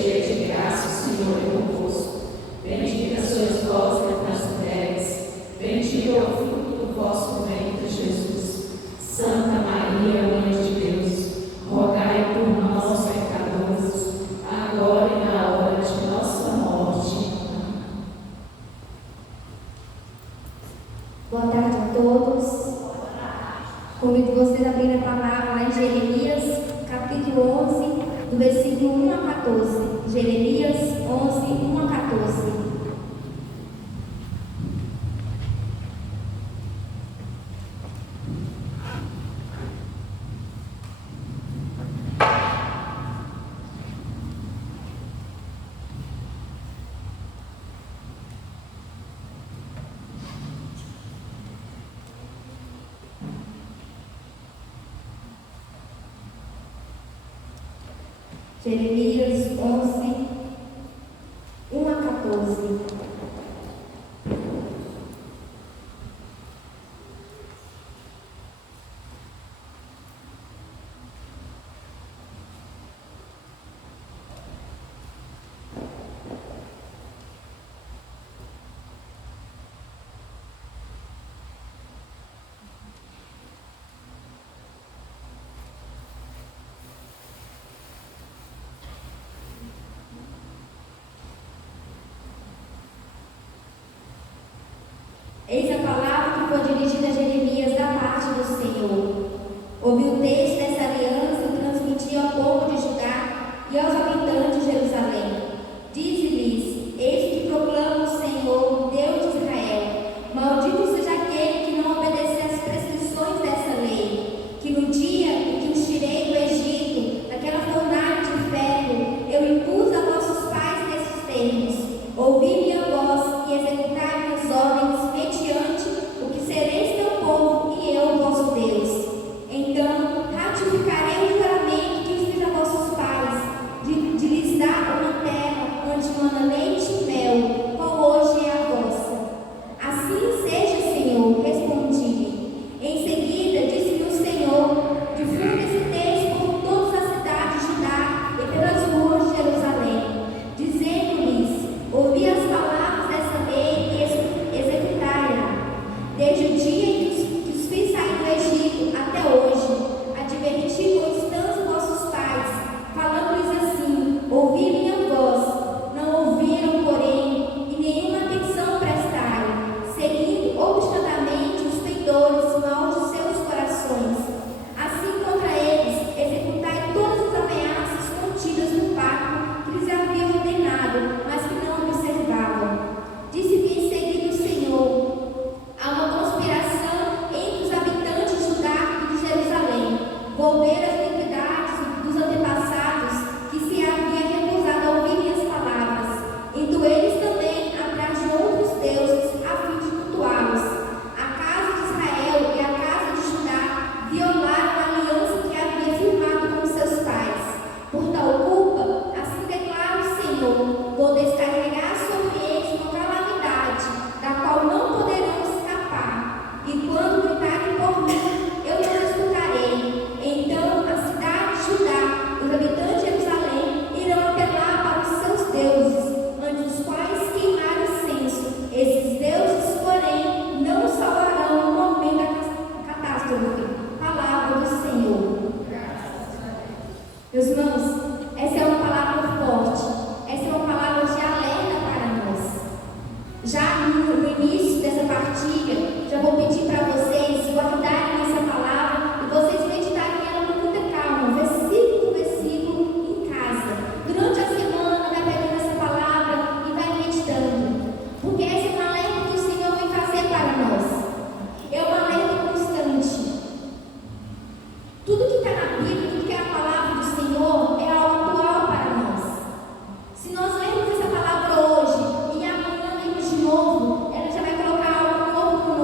cheia de graça, o Senhor é convosco. Bendita sois vós entre as mulheres, bendito é o fruto do vosso ventre, Jesus. Santa Maria, Mãe de Deus, rogai por nós, pecadores, agora e na hora de nossa morte. Boa tarde a todos. Convido vocês a abrirem a palavra lá em Jeremias, capítulo 11, do versículo 1 a 14. Jeremias 11, 1 a 14. Jeremias 11, 1 a 14. Eis a palavra que foi dirigida a Jeremias da parte do Senhor. Ouvi o texto dessa aliança e transmiti ao povo de Judá e aos habitantes de Jerusalém. Dize-lhes: eis que proclama o Senhor, Deus de Israel: maldito seja aquele que não obedecer às prescrições dessa lei, que no dia em que os tirei do Egito, daquela fornalha de ferro, eu impus a vossos pais nesses termos: ouvi minha voz e executai minhas ordens, mediante o que sereis meu povo e eu vosso Deus. Então ratificarei o juramento que fiz a vossos pais, de lhes dar uma terra onde mana leite e mel, qual hoje é a vossa. Assim seja, Senhor, respondi-lhe. Em seguida disse-me o Senhor: difunda esse texto por todas as cidades de Judá e pelas ruas de Jerusalém, dizendo-lhes: ouvi as palavras dessa lei e executai-a. Desde o dia em que os fiz sair do Egito até hoje, adverti com instância vossos pais, falando-lhes assim: ouvi minha voz. Não ouviram, porém, e nenhuma atenção prestaram, seguindo obstinadamente os feitores maus de seus corações. Assim contra eles executai todas as ameaças contidas no pacto que lhes havia ordenado, mas que não observavam. Disse-me em seguida o Senhor: há uma conspiração entre os habitantes de Judá e de Jerusalém, volver as iniquidades dos antepassados, que se havia recusado a ouvir minhas palavras, indo eles também atrás de outros deuses, a fim de cultuá-los. A casa de Israel e a casa de Judá violaram a aliança que havia firmado com seus pais. Por tal culpa, assim declara o Senhor, vou descarregar sobre eles uma calamidade, da qual não poderão escapar. E quando gritarem por mim, eu não escutarei. Então a cidade de Judá, os habitantes de Jerusalém, irão apelar para os seus deuses, ante os quais queimaram incenso. Esses deuses, porém, não os salvarão no momento da catástrofe. Palavra do Senhor. Meus irmãos, essa é uma palavra forte, essa é uma palavra de alerta para nós. Já no início dessa partilha, já vou pedir para vocês guardarem essa palavra e vocês meditarem ela com muita calma, versículo por versículo, em casa. Durante a semana, vai pegando essa palavra e vai meditando, porque essa é uma alerta que o Senhor vem fazer para nós. É uma alerta constante. Tudo que está na Bíblia, tudo que é a palavra do Senhor, é algo atual para nós. Se nós lermos essa palavra hoje e amanhã lermos de novo, ela já vai colocar algo novo no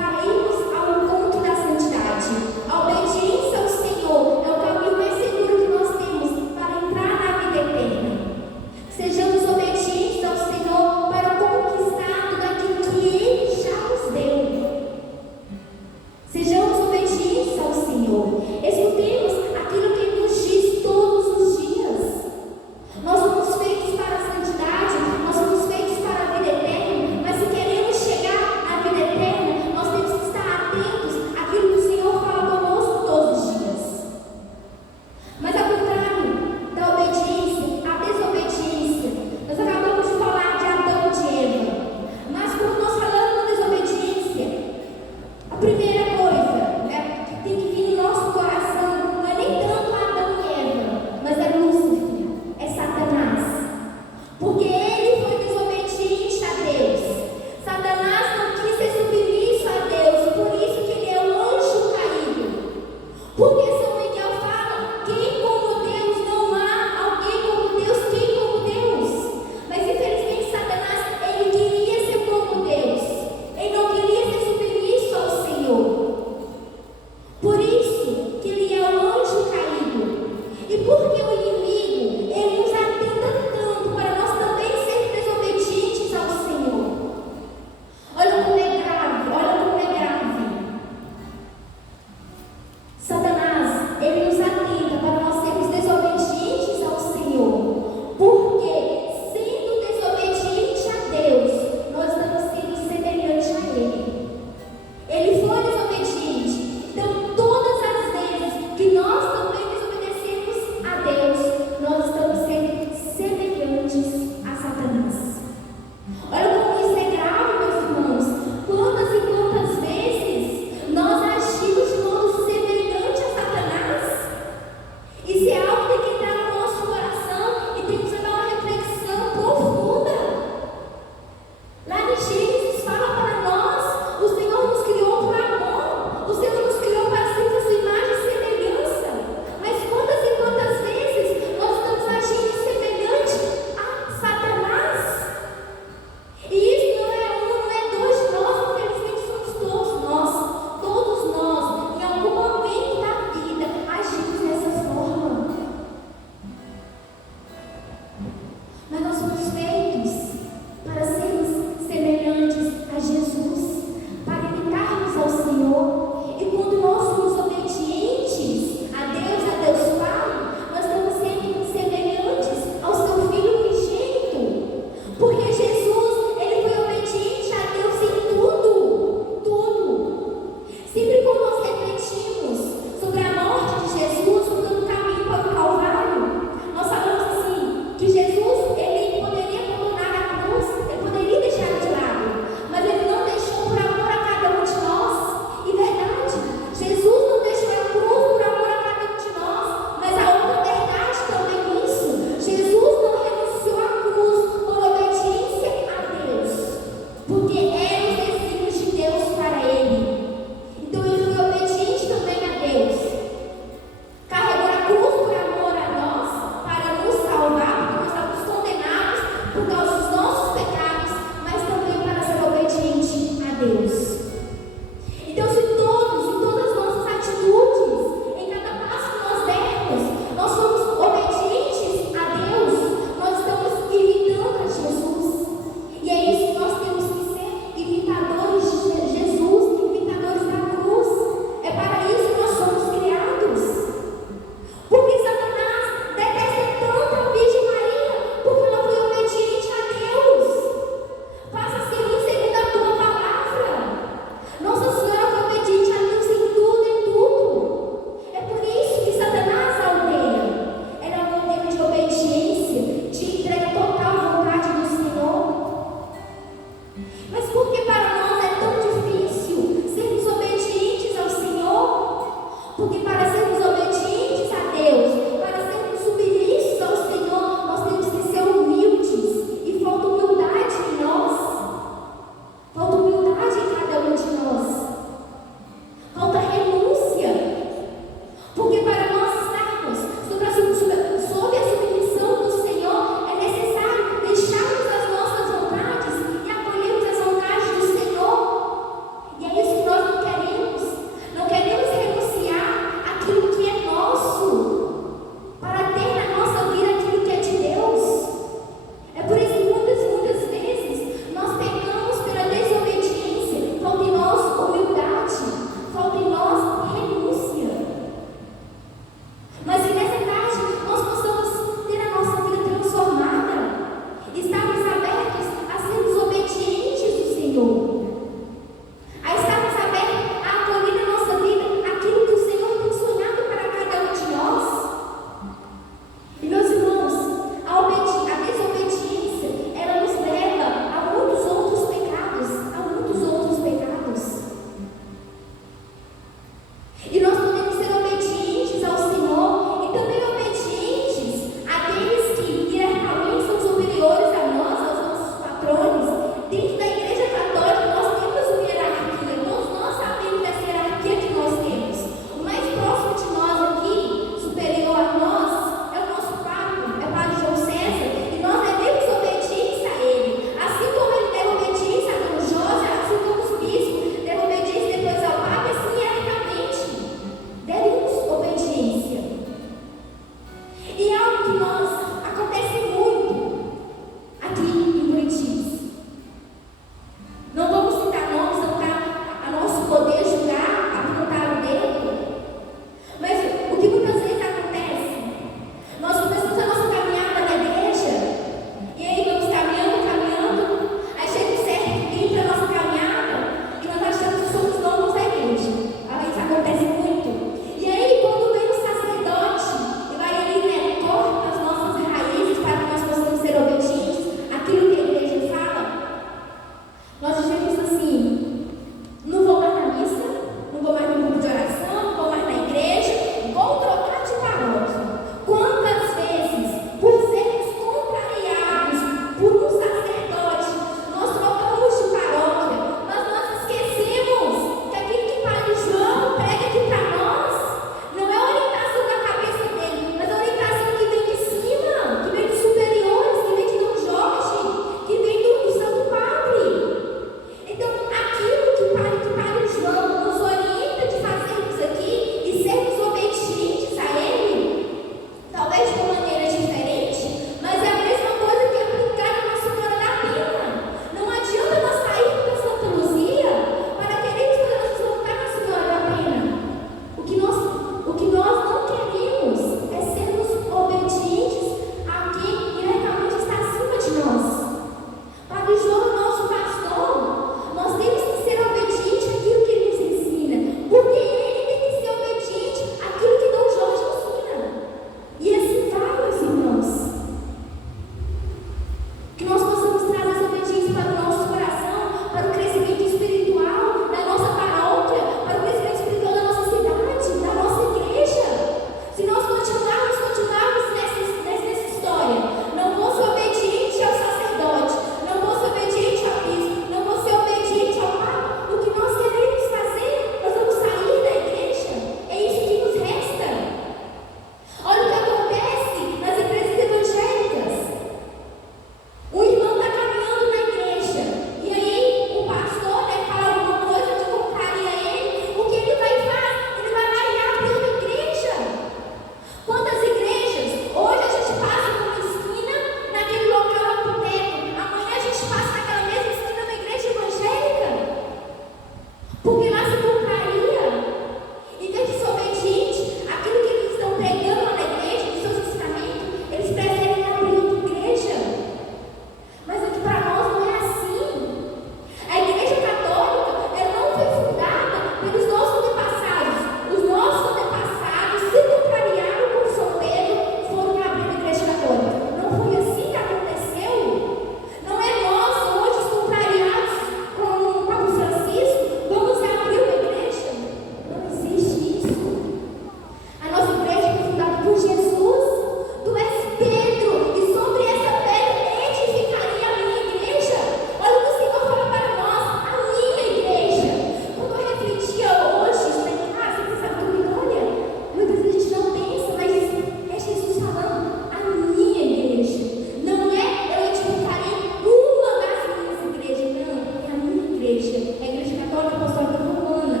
igreja? É a Igreja Católica Apostólica Romana,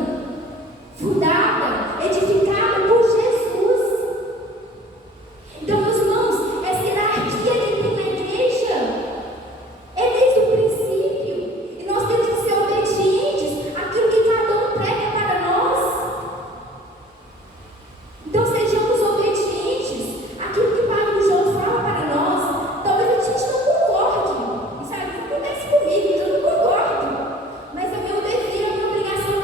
fundada, edificada por Jesus. Então, meus irmãos, essa hierarquia que tem na igreja é desde o princípio. E nós temos que ser obedientes àquilo que cada um prega para nós. Então, sejamos obedientes àquilo que o Padre João fala para nós. Talvez a gente não concorde. Isso acontece comigo, eu não concordo. Mas é meu dever, é minha obrigação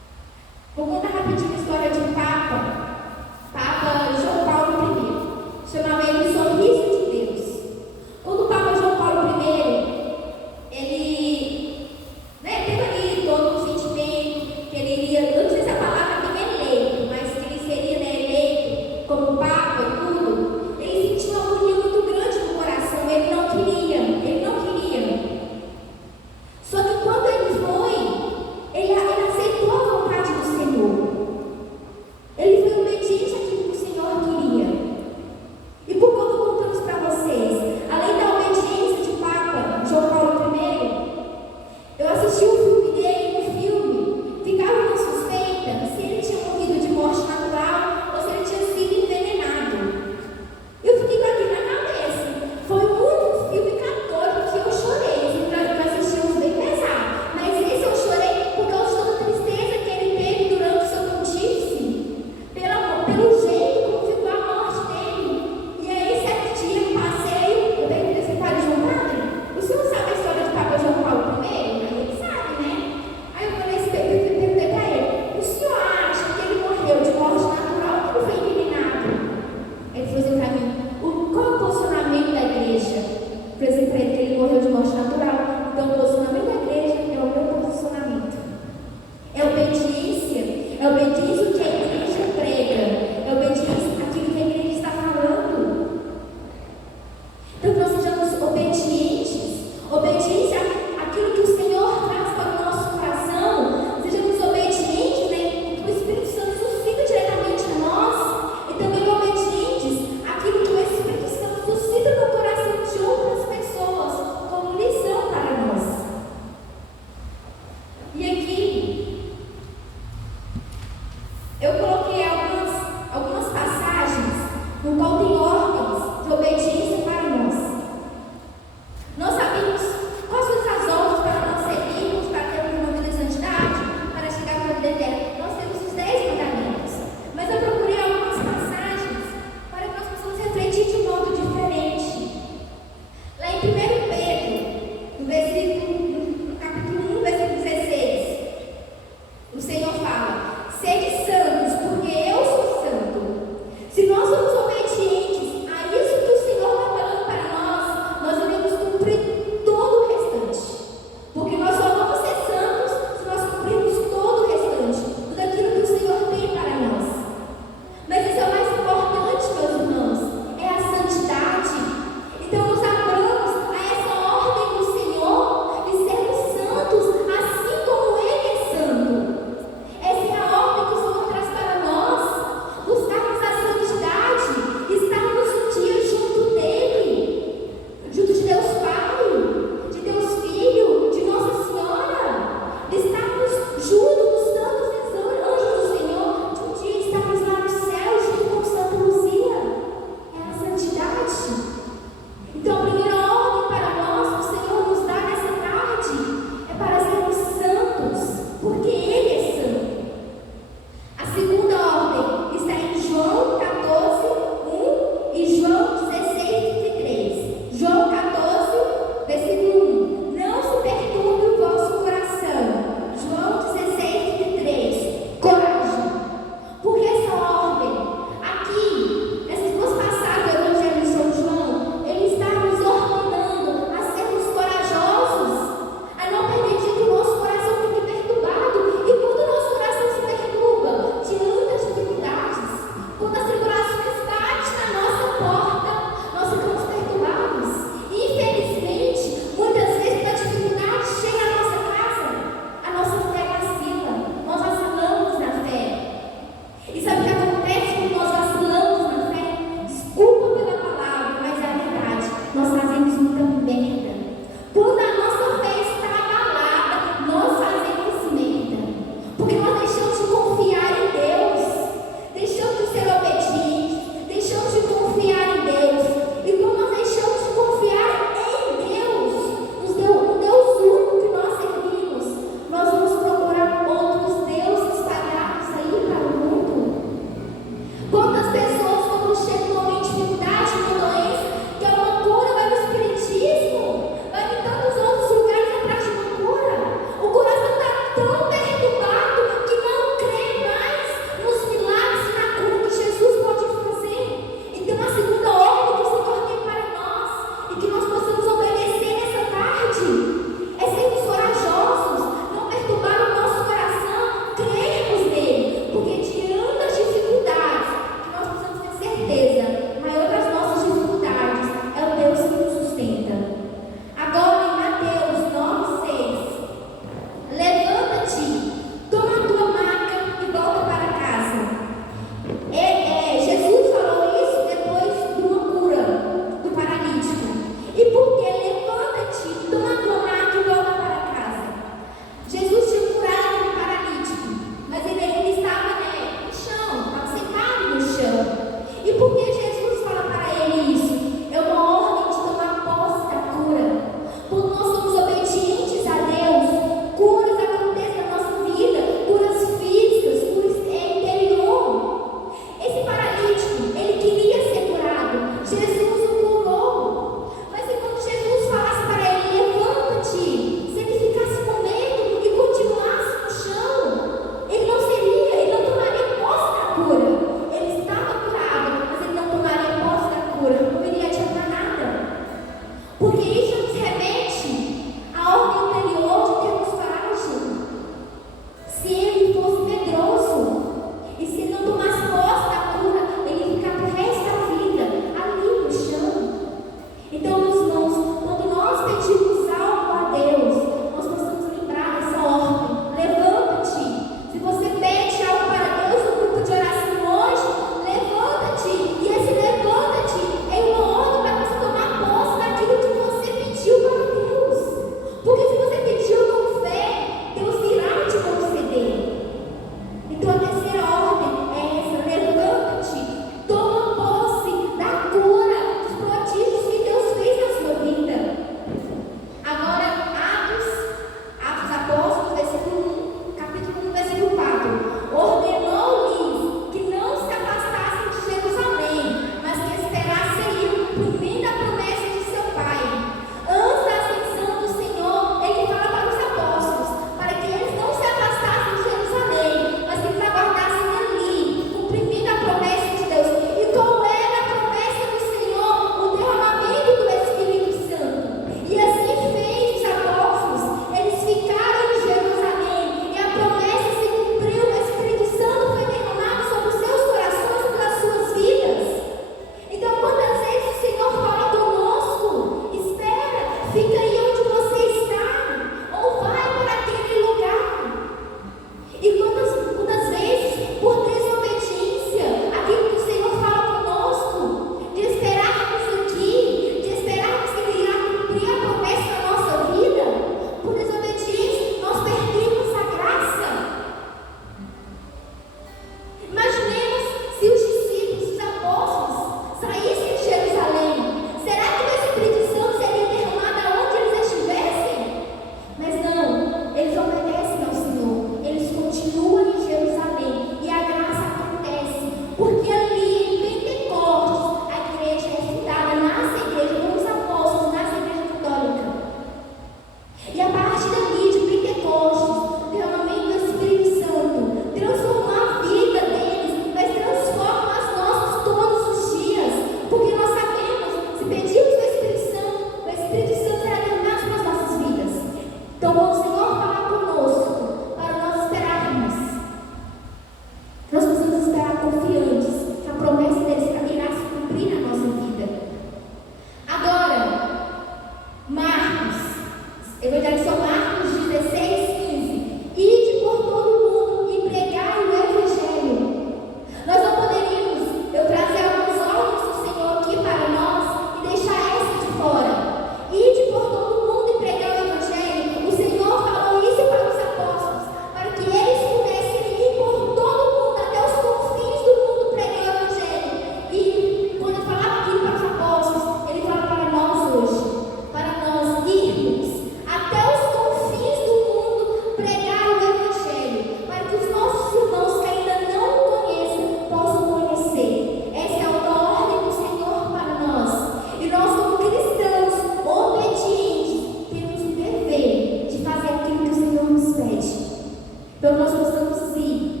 nós possamos ir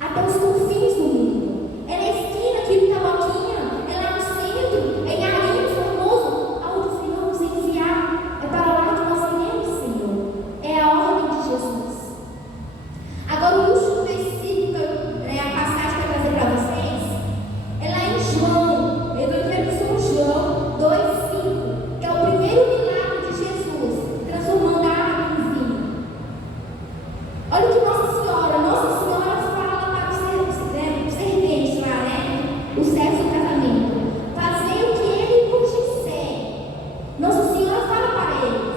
até os confins do mundo. É na esquina aqui do Taboquinha, é lá no centro, é em Arinhos, Formoso, aonde o Senhor nos enviar. É para lá que nós iremos, Senhor. É a ordem de Jesus. Agora, o último versículo, a passagem que eu vou trazer para vocês, é lá em João, Evangelho de São João 2,5, que é o primeiro milagre de Jesus, transformando a água em vinho. Olha o que Nossa Senhora fala para os serventes lá, os servos do casamento. Fazei o que ele vos disser. Nossa Senhora fala para eles: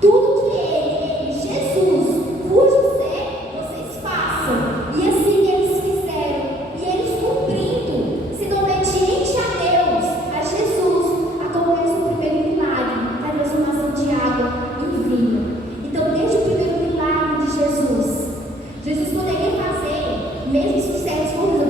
tudo que ele, Jesus, vos disser, vocês façam. E assim eles fizeram. E eles, cumprindo, sendo obedientes a Deus, a Jesus, acontece o primeiro milagre, a transformação de água em vinho. Então, desde o primeiro milagre de Jesus poderia fazer, mesmo se os servos foram